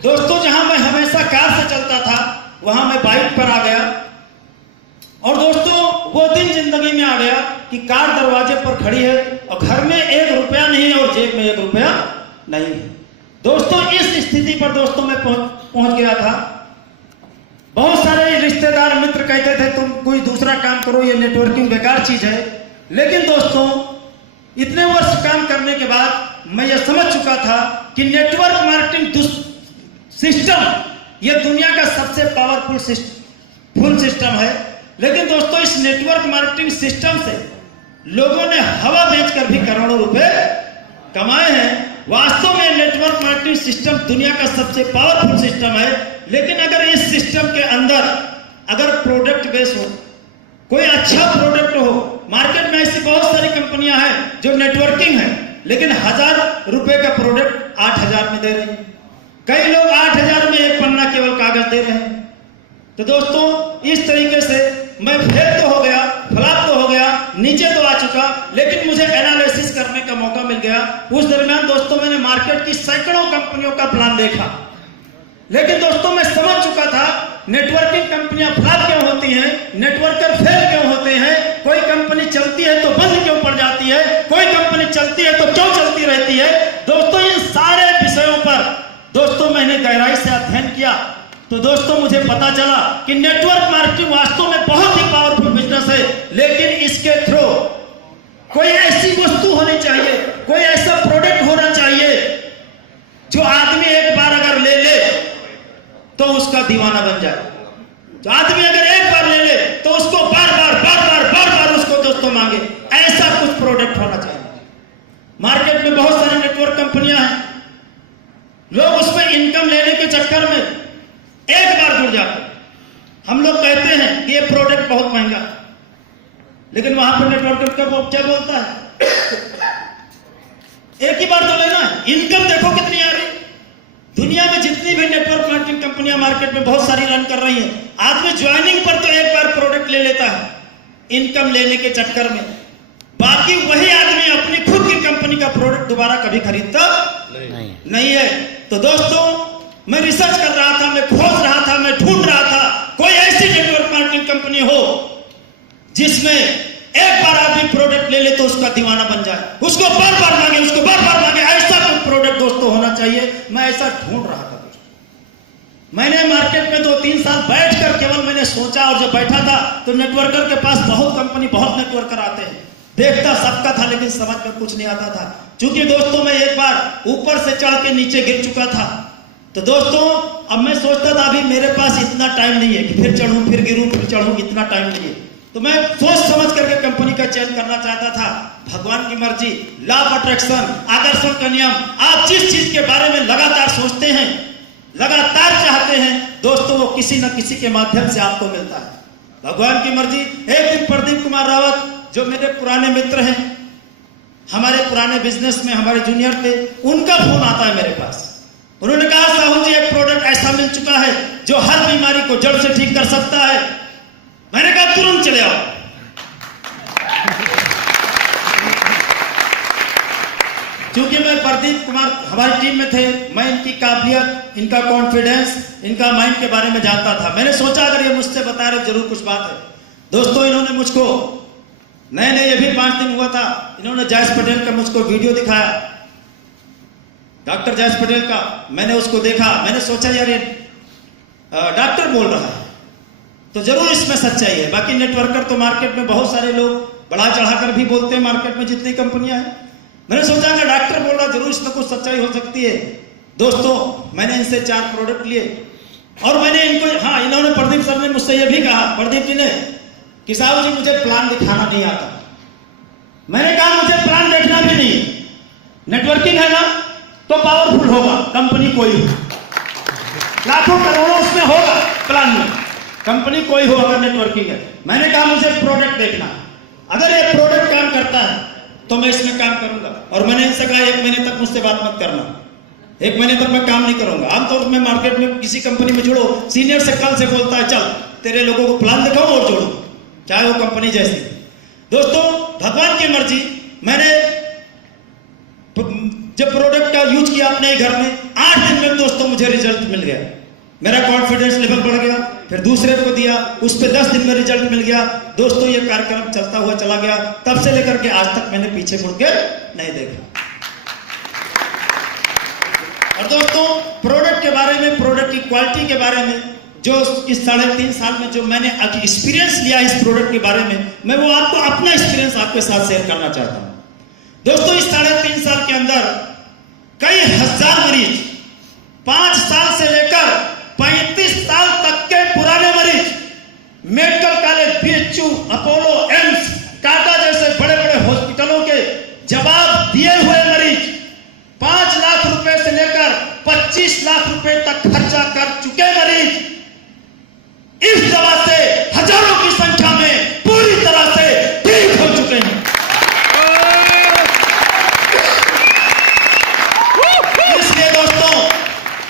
दोस्तों जहां मैं हमेशा कार से चलता था वहां मैं बाइक पर आ गया। और दोस्तों वो दिन जिंदगी में आ गया कि कार दरवाजे पर खड़ी है और घर में 1 रुपया नहीं और जेब में 1 रुपया नहीं है। दोस्तों इस स्थिति पर दोस्तों मैं पहुंच गया था। बहुत सारे रिश्तेदार मित्र कहते थे तुम कोई दूसरा काम करो, ये नेटवर्किंग बेकार चीज है। लेकिन दोस्तों इतने वर्ष काम करने के बाद मैं ये समझ चुका था कि नेटवर्क मार्केटिंग सिस्टम ये दुनिया का सबसे पावरफुल सिस्टम है। लेकिन दोस्तों इस नेटवर्क मार्केटिंग सिस्टम से लोगों ने हवा बेचकर भी करोड़ों रुपए कमाए हैं। वास्तव में नेटवर्क मार्केटिंग सिस्टम दुनिया का सबसे पावरफुल सिस्टम है। लेकिन अगर इस सिस्टम के अंदर अगर प्रोडक्ट बेस हो, कोई अच्छा प्रोडक्ट हो, मार्केट में ऐसी बहुत सारी कंपनियां हैं जो नेटवर्किंग है लेकिन 1000 रुपए का प्रोडक्ट 8000 में दे रहे हैं। कई लोग 8000 में एक पन्ना केवल कागज दे रहे हैं। तो दोस्तों इस तरीके से मैं फेल तो हो गया, फ्लॉप तो हो गया, नीचे तो आ चुका, लेकिन मुझे एनालिसिस करने का मौका मिल गया। उस दरमियान दोस्तों मैंने मार्केट की सैकड़ों कंपनियों का प्लान देखा। लेकिन दोस्तों मैं समझ चुका था नेटवर्किंग कंपनियां फ्लॉप क्यों होती हैं, नेटवर्कर फेल क्यों होते हैं, कोई कंपनी चलती है तो बंद क्यों पड़ जाती है, कोई कंपनी चलती है तो क्यों चलती रहती है। दोस्तों इन सारे विषयों पर दोस्तों मैंने गहराई से अध्ययन किया। तो दोस्तों मुझे पता चला कि नेटवर्क मार्केटिंग वास्तव में बहुत ही पावरफुल बिजनेस है। लेकिन इसके थ्रू कोई ऐसी वस्तु होनी चाहिए, कोई ऐसा प्रोडक्ट होना चाहिए जो आदमी एक बार अगर ले ले तो उसका दीवाना बन जाए। तो आदमी अगर एक बार ले ले तो उसको बार बार उसको दोस्तों मांगे। ऐसा कुछ प्रोडक्ट होना चाहिए। मार्केट में बहुत सारी नेटवर्क कंपनियां हैं, लोग उसमें इनकम लेने के चक्कर में एक बार जुड़ जाते। हम लोग कहते हैं कि ये प्रोडक्ट बहुत महंगा, लेकिन वहां पर नेटवर्कर क्या बोलता है, एक ही बार तो लेना है, इनकम देखो कितनी आ रही। दुनिया में जितनी भी नेटवर्क मार्केटिंग कंपनियां मार्केट में बहुत सारी रन कर रही हैं, आदमी ज्वाइनिंग पर तो एक बार प्रोडक्ट ले लेता है इनकम लेने के चक्कर में। बाकी वही आदमी अपनी खुद की कंपनी का प्रोडक्ट दोबारा कभी खरीदता नहीं है। तो दोस्तों मैं रिसर्च कर रहा था, मैं खोज रहा था, मैं ढूंढ रहा था कोई ऐसी नेटवर्क मार्केटिंग कंपनी हो जिसमें एक बार आदमी प्रोडक्ट ले ले तो उसका दीवाना बन जाए, उसको बार बार मांगे, उसको बार बार मांगे। ऐसा कोई प्रोडक्ट दोस्तों होना चाहिए। मैं ऐसा ढूंढ रहा था। मैंने मार्केट में 2-3 साल बैठकर केवल मैंने सोचा, और जब बैठा था तो नेटवर्कर के पास बहुत कंपनी, बहुत नेटवर्कर आते हैं, देखता सबका था लेकिन समझ में कुछ नहीं आता था। क्योंकि दोस्तों मैं एक बार ऊपर से चढ़ के नीचे गिर चुका था। तो दोस्तों अब मैं सोचता था अभी मेरे पास इतना टाइम नहीं है कि फिर चढ़ूं, फिर गिरूं, फिर चढ़ूं, इतना टाइम नहीं है। तो मैं सोच समझ करके कंपनी का चयन करना चाहता था। भगवान की मर्जी, लॉ ऑफ अट्रैक्शन, आकर्षण का नियम, आप जिस चीज के बारे में लगातार सोचते हैं, लगातार चाहते हैं दोस्तों, वो किसी न किसी के माध्यम से आपको मिलता है। भगवान की मर्जी, एक दिन प्रदीप कुमार रावत जो मेरे पुराने मित्र हैं, हमारे पुराने बिजनेस में हमारे जूनियर थे, उनका फोन आता है मेरे पास। उन्होंने कहा साहू जी एक प्रोडक्ट ऐसा मिल चुका है जो हर बीमारी को जड़ से ठीक कर सकता है। मैंने कहा तुरंत चले आओ। क्योंकि मैं प्रदीप कुमार हमारी टीम में थे, मैं इनकी काबिलियत, इनका कॉन्फिडेंस, इनका माइंड के बारे में जानता था। मैंने सोचा अगर ये मुझसे बता रहे जरूर कुछ बात है। दोस्तों इन्होंने मुझको नए ये भी 5 दिन हुआ था, इन्होंने जयेश पटेल का मुझको वीडियो दिखाया, डॉक्टर जयेश पटेल का। मैंने उसको देखा, मैंने सोचा यार ये डॉक्टर बोल रहा है तो जरूर इसमें सच्चाई है। बाकी नेटवर्कर तो मार्केट में बहुत सारे लोग बढ़ा चढ़ाकर भी बोलते हैं, मार्केट में जितनी कंपनियां हैं। मैंने सोचा अगर डॉक्टर बोल रहा जरूर इसमें कुछ सच्चाई हो सकती है। दोस्तों मैंने इनसे 4 प्रोडक्ट लिए और मैंने इनको, हाँ इन्होंने, प्रदीप सर ने मुझसे यह भी कहा, प्रदीप जी ने, कि साहब जी मुझे प्लान दिखाना नहीं आता। मैंने कहा मुझे प्लान देखना भी नहीं, नेटवर्किंग है ना तो पावरफुल होगा, कंपनी कोई हो, लाखों करोड़ों उसमें होगा प्लान में, कंपनी कोई हो अगर नेटवर्किंग है। मैंने कहा मुझे प्रोडक्ट देखना, अगर ये प्रोडक्ट काम करता है तो मैं इसमें काम करूंगा। और मैंने इनसे कहा 1 महीने तक मुझसे बात मत करना, 1 महीने तक मैं काम नहीं करूंगा। आमतौर पर मैं मार्केट में किसी कंपनी में जुड़ो, सीनियर से कल से बोलता है चल तेरे लोगों को प्लान दिखाओ और जोड़ो, चाहे वो कंपनी जैसी। दोस्तों भगवान की मर्जी, मैंने जब प्रोडक्ट का यूज किया अपने ही घर में, 8 दिन में दोस्तों मुझे रिजल्ट मिल गया। मेरा कॉन्फिडेंस लेवल बढ़ गया। फिर दूसरे को दिया, उस पर 10 दिन में रिजल्ट मिल गया। दोस्तों ये कार्यक्रम चलता हुआ चला गया। तब से लेकर के आज तक मैंने पीछे मुड़ के नहीं देखा। और दोस्तों प्रोडक्ट के बारे में, प्रोडक्ट की क्वालिटी के बारे में, जो इस 3.5 साल में जो मैंने एक्सपीरियंस लिया इस प्रोडक्ट के बारे में, मैं वो आपको अपना एक्सपीरियंस आपके साथ शेयर करना चाहता हूं। दोस्तों इस 3.5 साल के अंदर कई हजार मरीज, 5 साल से लेकर 35 साल तक के पुराने मरीज, medical college, BHU, Apollo, AIIMS, Tata जैसे बड़े बड़े हॉस्पिटलों के जवाब दिए हुए मरीज, 5 लाख रुपए से लेकर 25 लाख रुपए तक खर्चा कर चुके मरीज इस दवा से हजारों की संख्या में पूरी तरह से ठीक हो चुके हैं। इसलिए दोस्तों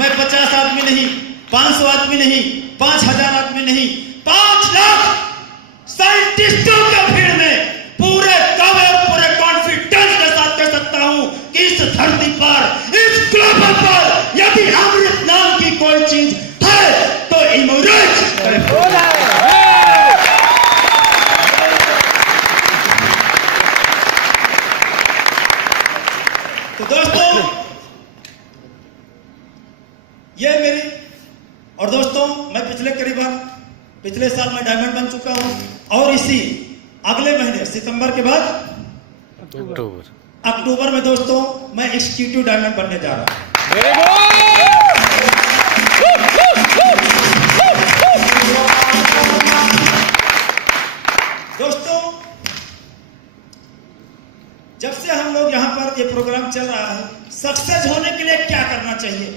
मैं 50 आदमी नहीं, 500 आदमी नहीं, 5000 आदमी नहीं, 5 लाख साइंटिस्टों के भीड़ में पूरे दावे और पूरे कॉन्फिडेंस के साथ कह सकता हूं कि इस धरती पर, इस ग्लोबल पर यदि अमृत नाम की कोई चीज है तो इमोरेज तो दोस्तों ये मेरी, और दोस्तों मैं पिछले साल मैं डायमंड बन चुका हूं और इसी अगले महीने सितंबर के बाद अक्टूबर में दोस्तों मैं एग्जीक्यूटिव डायमंड बनने जा रहा हूं। दोस्तों जब से हम लोग यहाँ पर ये प्रोग्राम चल रहा है, सक्सेस होने के लिए क्या करना चाहिए,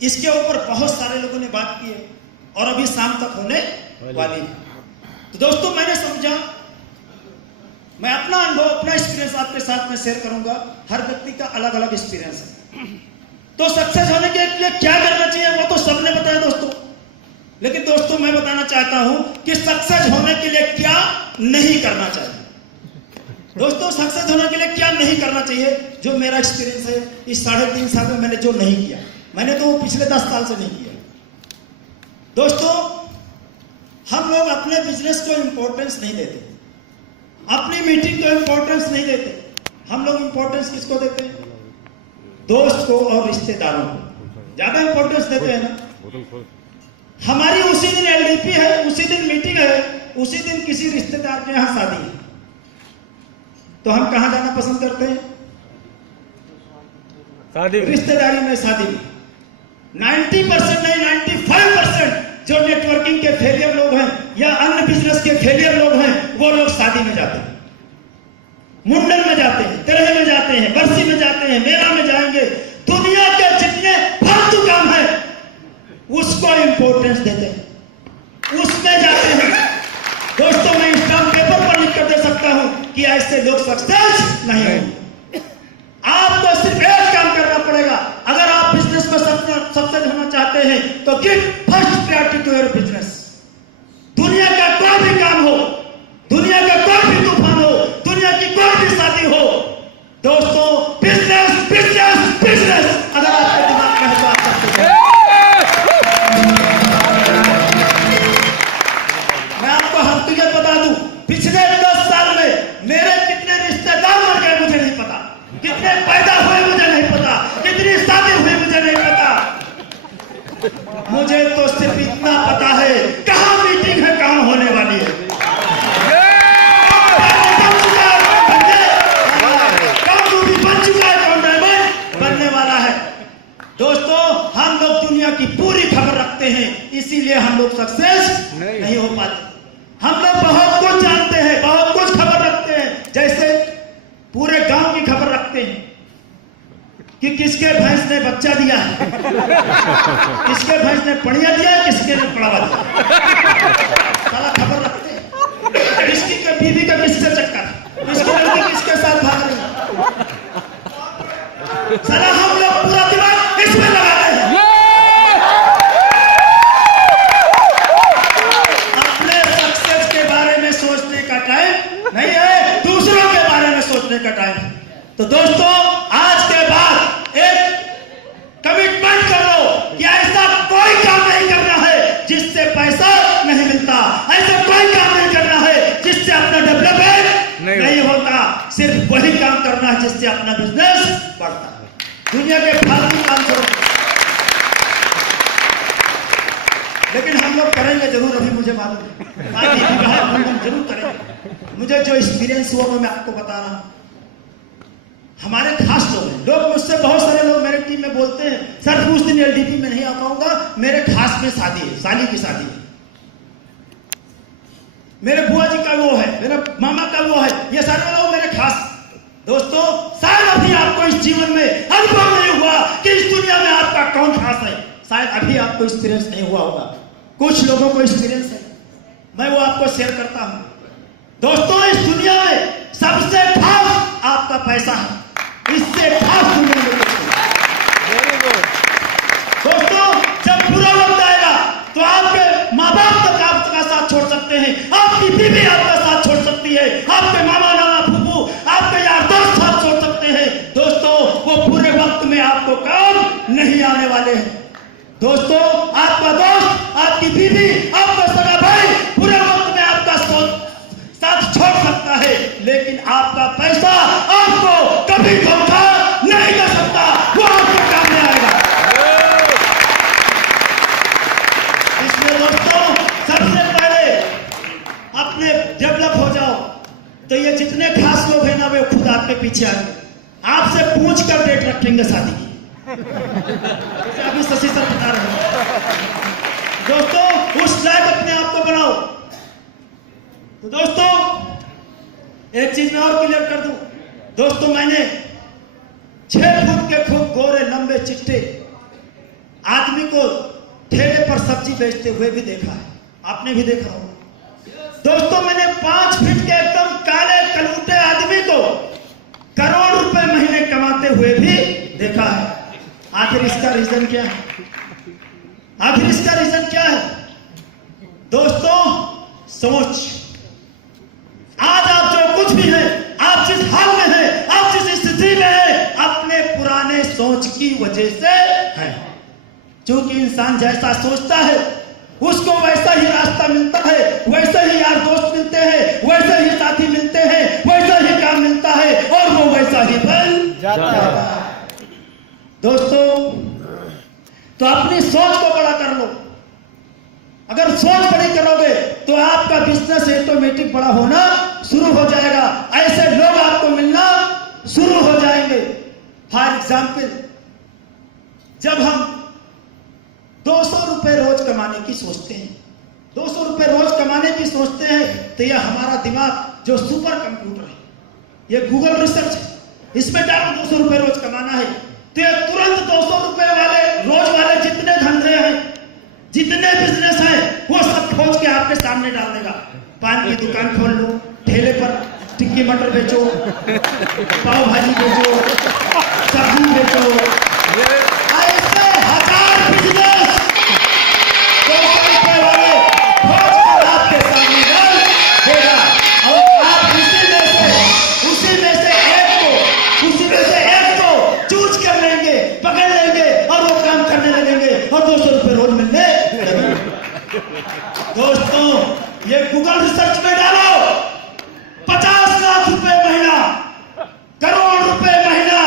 इसके ऊपर बहुत सारे लोगों ने बात की है और अभी शाम तक होने वाली है। तो दोस्तों मैंने समझा, मैं अपना अनुभव, अपना एक्सपीरियंस आपके साथ में शेयर करूंगा। हर व्यक्ति का अलग अलग एक्सपीरियंस है। तो सक्सेस होने के लिए क्या करना चाहिए वो तो सबने बताया दोस्तों, लेकिन दोस्तों मैं बताना चाहता हूं कि सक्सेस होने के लिए क्या नहीं करना चाहिए। दोस्तों सक्सेस होने के लिए क्या नहीं करना चाहिए, जो मेरा एक्सपीरियंस है इस 3.5 साल में मैंने जो नहीं किया, मैंने तो पिछले 10 साल से नहीं किया। दोस्तों हम लोग अपने बिजनेस को इंपॉर्टेंस नहीं देते, अपनी मीटिंग को इंपॉर्टेंस नहीं देते। हम लोग इंपॉर्टेंस किसको देते हैं? दोस्त को और रिश्तेदारों को ज्यादा इंपॉर्टेंस देते हैं ना। हमारी उसी दिन एलडीपी है, उसी दिन मीटिंग है, उसी दिन किसी रिश्तेदार के यहां शादी है, तो हम कहां जाना पसंद करते हैं? शादी, रिश्तेदारी में, शादी में। 90% नहीं 95% जो नेटवर्किंग के फेलियर लोग हैं या अन्य बिजनेस के फेलियर लोग हैं, वो लोग शादी में जाते हैं, मुंडन में जाते हैं, तिरहे में जाते हैं, बरसी में जाते हैं, मेला में जाएंगे। दुनिया के जितने फालतू काम है उसको इंपॉर्टेंस देते हैं, उसमें जाते हैं। दोस्तों मैं स्टाम्प पेपर पर लिख कर दे सकता हूं कि ऐसे लोग सक्सेस नहीं होंगे। आपको सिर्फ एक काम करना पड़ेगा। अगर आप बिजनेस में सक्सेस होना चाहते हैं तो give first priority to your business. दुनिया का कोई भी काम हो, दुनिया का कोई भी तूफान हो, दुनिया की कोई भी शादी हो, दोस्तों बिजनेस बिजनेस बिजनेस अगर आपके दिमाग में है तो आप सकते हैं। मैं आपको हकीकत बता दूं, पिछले 10 साल में मेरे कितने रिश्तेदार मर गए मुझे नहीं पता, कितने पैदा हुए मुझे नहीं पता, कितनी शादी हुई मुझे नहीं पता। मुझे तो सिर्फ इतना पता है कहां मीटिंग है, कहां होने वाली है। बन चुका है, कौन डायमंड बनने वाला है। दोस्तों हम लोग दुनिया की पूरी खबर रखते हैं, इसीलिए हम लोग सक्सेस नहीं हो पाते। हम लोग बहुत कुछ जानते हैं, बहुत कुछ खबर रखते हैं, जैसे पूरे गांव की खबर रखते हैं कि किसके भैंस ने बच्चा दिया है, किसके भैंस ने पढ़िया दिया, किसके ने पढ़ावा दिया, सारा खबर रखते हैं। किसकी का बीवी का किससे चक्कर, किसकी लड़की किसके साथ भाग रही है, सारा हम लोग पूरा दिमाग इसमें लगा रहे हैं। अपने सक्सेस के बारे में सोचने का टाइम नहीं है, दूसरों के बारे में सोचने का टाइम है। तो दोस्तों आज के बाद है जिससे अपना बिजनेस बढ़ता है। दुनिया के फालतू काम छोड़ो, लेकिन हम लोग करेंगे जरूर, अभी मुझे मालूम है जरूर करेंगे। मुझे जो एक्सपीरियंस हुआ मैं आपको बता रहा हूं। हमारे खास लोग मुझसे, बहुत सारे लोग मेरे टीम में बोलते हैं सर उस दिन एलडीपी में नहीं आ पाऊंगा, मेरे खास में शादी है, साली की शादी है, मेरे बुआ जी का वो है, मेरे मामा का वो है, ये सारे लोग मेरे खास। दोस्तों शायद अभी आपको इस जीवन में अनुभव नहीं हुआ कि इस दुनिया में आपका कौन खास है, शायद अभी आपको एक्सपीरियंस नहीं हुआ होगा। कुछ लोगों को एक्सपीरियंस है, मैं वो आपको शेयर करता हूं। दोस्तों इस दुनिया में सबसे खास आपका पैसा है, इससे खास दुनिया में कुछ नहीं। दोस्तों जब बुरा वक्त आएगा तो आपके माँ बाप तक आपका साथ छोड़ सकते हैं, आपकी बीवी आपका साथ छोड़ सकती है, आपके मामा नाना फूफू आपके यार दोस्त साथ छोड़ सकते हैं। दोस्तों वो बुरे वक्त में आपको काम नहीं आने वाले हैं। दोस्तों आपका दोस्त, आपकी बीवी, आपका सगा भाई बुरे वक्त में आपका साथ छोड़ सकता है, लेकिन आपका पैसा आपको कभी धोखा नहीं कर सकता, वो आपके काम में आएगा। इसलिए दोस्तों सबसे पहले अपने डेवलप हो जाओ, तो ये जितने खास लोग हैं ना वे खुद आपके पीछे आएंगे, आपसे पूछ कर डेट रखेंगे शादी की, जैसे अभी शशि सर बता रहे हैं। दोस्तों उस लायक अपने आप को बनाओ। तो दोस्तों एक चीज मैं और क्लियर कर दूं। दोस्तों मैंने 6 फुट के खूब गोरे लंबे चिट्टे आदमी को ठेले पर सब्जी बेचते हुए भी देखा है, आपने भी देखा होगा। दोस्तों मैंने 5 फीट के एकदम काले कलूटे आदमी को करोड़ रुपए महीने कमाते हुए भी देखा है। आखिर इसका रीजन क्या है? आखिर इसका रीजन क्या है? दोस्तों सोच। आज आप जो कुछ भी है, आप जिस हाल में है, आप जिस स्थिति में है, अपने पुराने सोच की वजह से है। क्योंकि इंसान जैसा सोचता है उसको वैसा ही रास्ता मिलता है, वैसे ही यार दोस्त मिलते हैं, वैसे ही साथी मिलते हैं, वैसा ही काम मिलता है और वो वैसा ही बन जाता है। दोस्तों तो अपनी सोच को बड़ा कर लो। अगर सोच बड़ी करोगे तो आपका बिजनेस ऑटोमेटिक बड़ा होना शुरू हो जाएगा, ऐसे लोग आपको मिलना शुरू हो जाएंगे। फॉर एग्जाम्पल जब हम 200 रुपए रोज कमाने की सोचते हैं, 200 रुपए रोज कमाने की सोचते हैं, तो यह हमारा दिमाग जो सुपर कंप्यूटर है, ये गूगल रिसर्च है, इसमें डालो 200 रुपए रोज कमाना है, तो ये तुरंत 200 रुपए वाले रोज वाले जितने धंधे हैं, जितने बिजनेस हैं, वो सब खोज के आपके सामने डाल देगा। पान की दुकान खोल लो, ठेले पर टिक्की मटर बेचो, पाव भाजी बेचो, सब्जी बेचो, ऐसे 1000 बिजनेस 200 रुपए वाले खोज कर आपके सामने डाल देगा। और आप उसी में से एक को चूज कर लेंगे, पकड़ लेंगे और वो काम करने लगेंगे और 200 रुपए रोज मिलने लगेंगे। दोस्तों ये गूगल रिसर्च में डालो 50 लाख रुपए महीना, करोड़ रुपए महीना,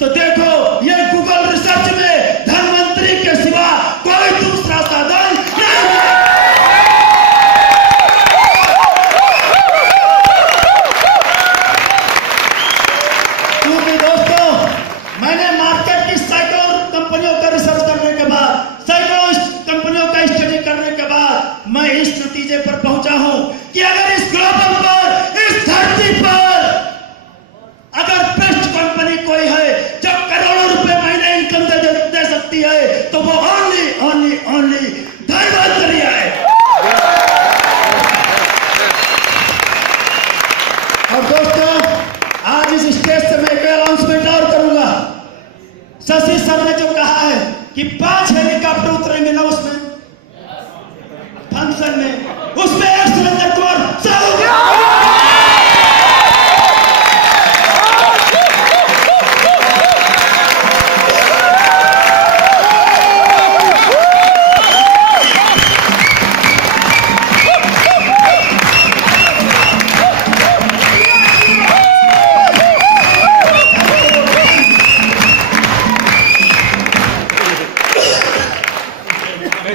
तो देखो ये गूगल रिसर्च में धनवंतरी के सिवा कोई दूसरा साधन नहीं है। क्योंकि दोस्तों मैंने मार्केट की सैकड़ों कंपनियों का रिसर्च करने के बाद, सैकड़ों कंपनियों का स्टडी करने के बाद मैं इस नतीजे पर पहुंचा हूं कि अगर इस ग्लोबल पर, इस धरती पर अगर बेस्ट कंपनी कोई है जो करोड़ों रुपए महीने इनकम दे सकती है, तो वो ओनली धनवंतरी है। और दोस्तों आज इस स्टेज से मैं एक अनाउंसमेंट और करूंगा। शशि सर ने जो कहा है कि 5 हेलीकॉप्टर उतरेंगे ना उसमें फंक्शन में, उसमें एक सुरेंद्र कुमार साहू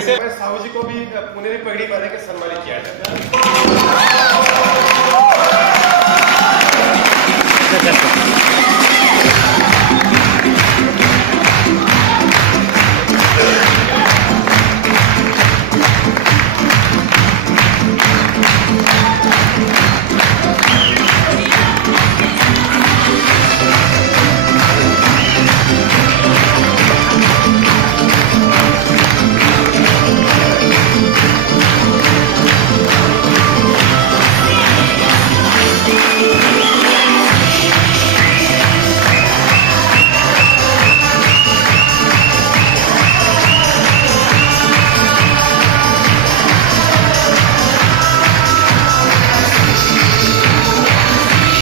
से साहू जी को भी पुनेरी पगड़ी पहने के सम्मानित किया जाता है।